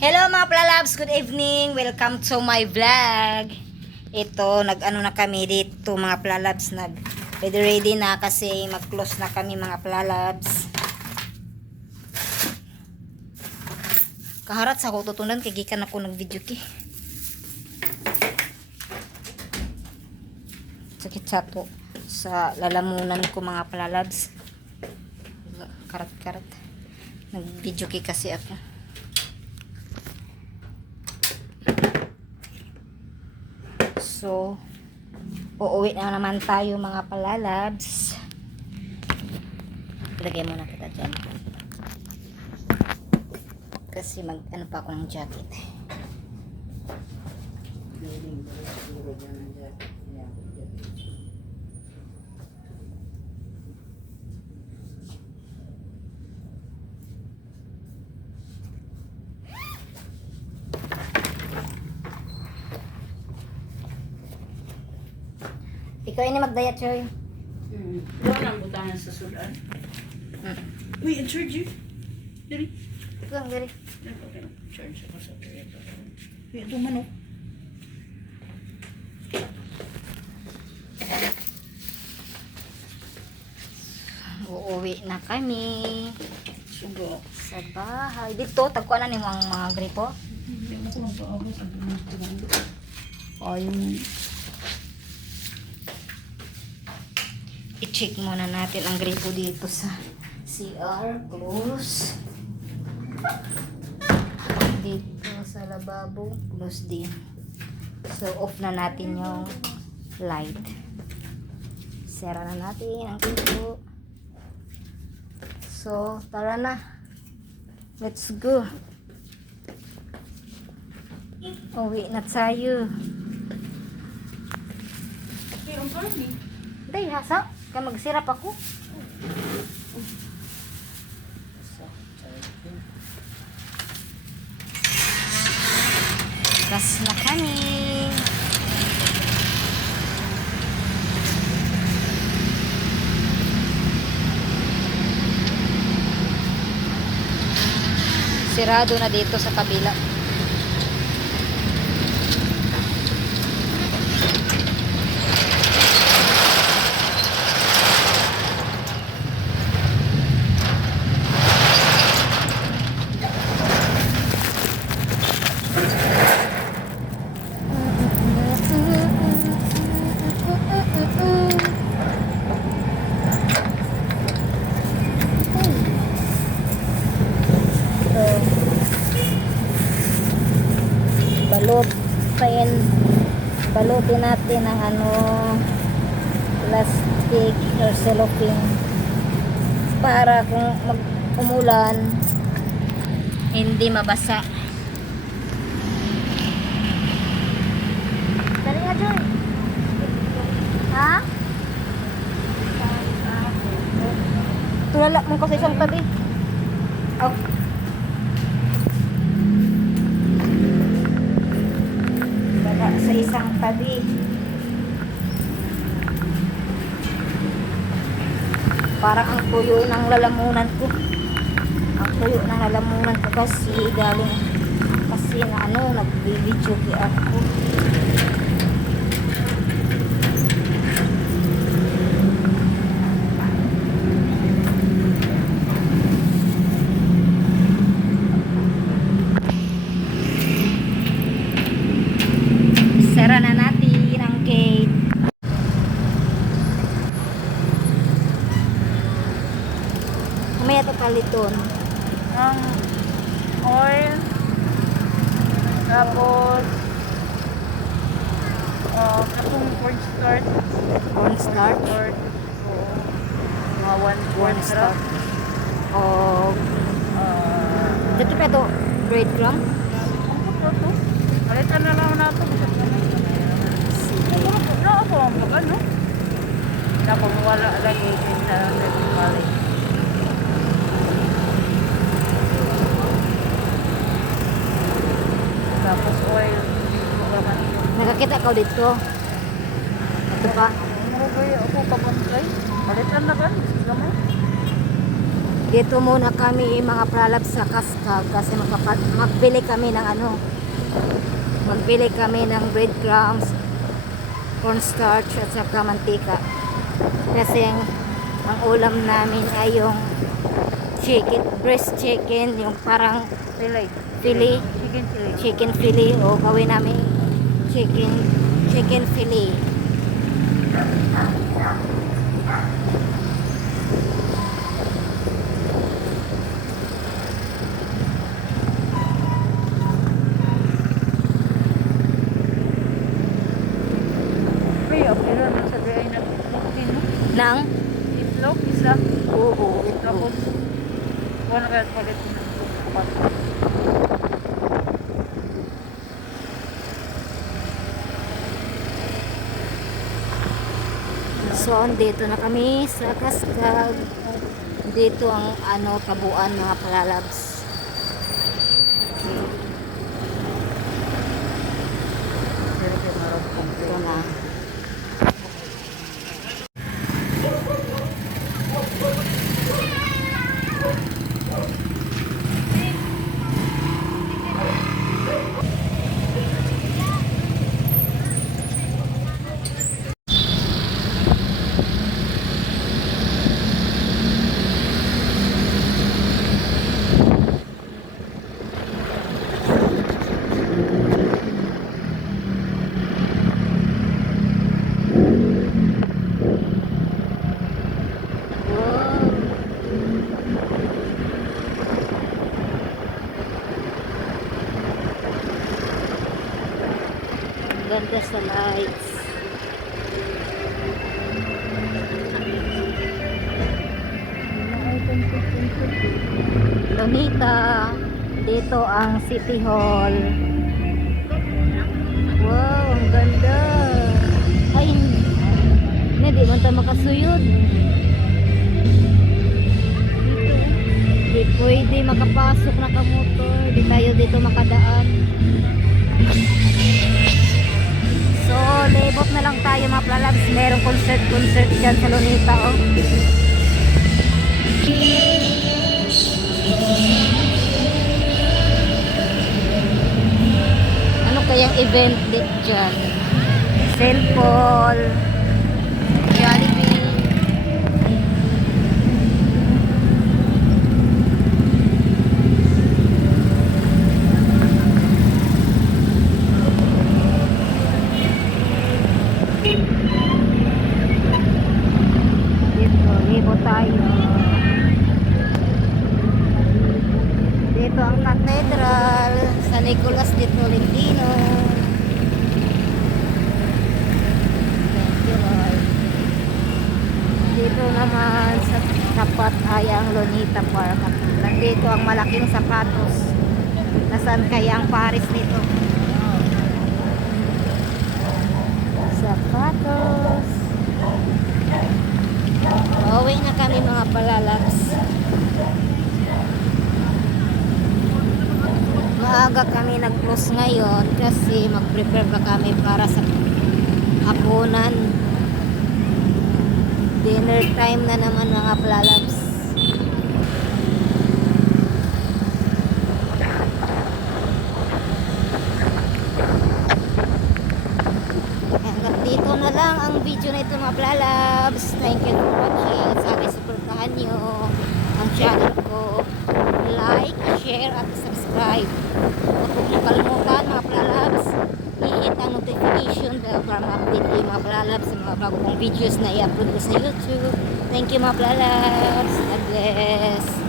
Hello mga Plalabs, good evening. Welcome to my vlog. Ito, nag-ano na kami dito mga Plalabs. Ready na kasi mag-close na kami mga Plalabs. Kaharat sa ako tutunan, kagikan ako nag-video ki. Sakit sato sa lalamunan ko mga Plalabs. Karat-karat. Nag-video ki kasi ako. So, uuwi na naman tayo mga Plalabs. Lagay muna kita dyan. Kasi mag-ano pa ako ng jacket. Ikaw ini magdayat, Choy. Doon ang butangan sa sudan. Uy, i-charge you. Dali. Ito lang, dali. Okay, charge ako sa pwede. Uy, ito manok. Uuwi na kami Sugo. sa bahay. Dito, tagkuan na ni mo ang mga gripo. Hindi mo ko magpaabot ang bumantugan. O, yung i-check muna natin ang gripo dito sa CR. Close. Dito sa lababo. Close din. So, off na natin yung light. Sera na natin ang gripo. So, tara na. Let's go. Uwi na tayo. Okay, ang party. Day, hasa. Kaya magsirap ako. Gas na kami. Sirado na dito sa kabila. Balutin natin ang plastic or cellophane para kung umulan hindi mabasa. Dali nga, Joy. Ha? Tulala mo ko sa isang tabi. Oh. Sa isang tabi. Parang ang tuyo ng lalamunan ko. Ang tuyo ng lalamunan ko kasi galing kasi na nag-video ako. Sara na natin ang gate. Mamaya ito paliton. Ang oil. Tapos, katong cornstarch. Cornstarch. Cornstarch. So, mga 1 Cornstarch. cup. O, dito pa ito, breadcrumb. Alitan na lang nato. No, ako ang pag-ano. Tapos wala lagi din sa balik. Tapos oil. Nakakita ka dito. Ito pa. Ano ba ako kabantay? Alitan na ba? Gamay. Dito muna kami mga pralab sa Kaskag kasi magbili kami ng magbili kami ng breadcrumbs, cornstarch at saka mantika. Kasi ang ulam namin ay yung chicken, breast chicken, yung parang Fillet. fillet, Chicken fillet. chicken fillet o gawin namin chicken fillet. Free of error sa dry na din mo. Nang Itlog, isa. oo, ito. Tapos, wala kaya palit na. So, dito na kami sa Kaskag. Dito ang tabuan mga palalabs. Ito na. Ganda sa lights. Lonita, dito ang City Hall. Wow, ang ganda. Ay, hindi man tayo makasuyod. Di pwede makapasok na kamotor. Di tayo dito makadaan. So, libot na lang tayo mga plalabs. Merong concert dyan sa Lunita, oh. Ano kayang event dyan? Saint Paul, Jollibee. Dito, libo tayo. Dito ang Cathedral sa Nicolas de Tolentino. Thank you, Lord. Dito naman sa tapat ay ang Lunita Park. At nandito ang malaking sapatos. Nasaan kaya ang Paris nito? Sapatos. Pauwi na kami mga palalabs. Maaga kami nag-close ngayon kasi mag-prepare pa kami para sa hapunan. Dinner time na naman mga palalabs. Hanggang dito na lang ang video na ito mga palalabs. Thank you for watching. Sana supportahan nyo ang channel ko. Like, share at subscribe. Huwag kong nakalimutan mga palalabs, i-hit ang notification bell para ma-update kayo mga palalabs sa mga bago kong videos na i-upload ko sa YouTube. Thank you mga palalabs. God bless.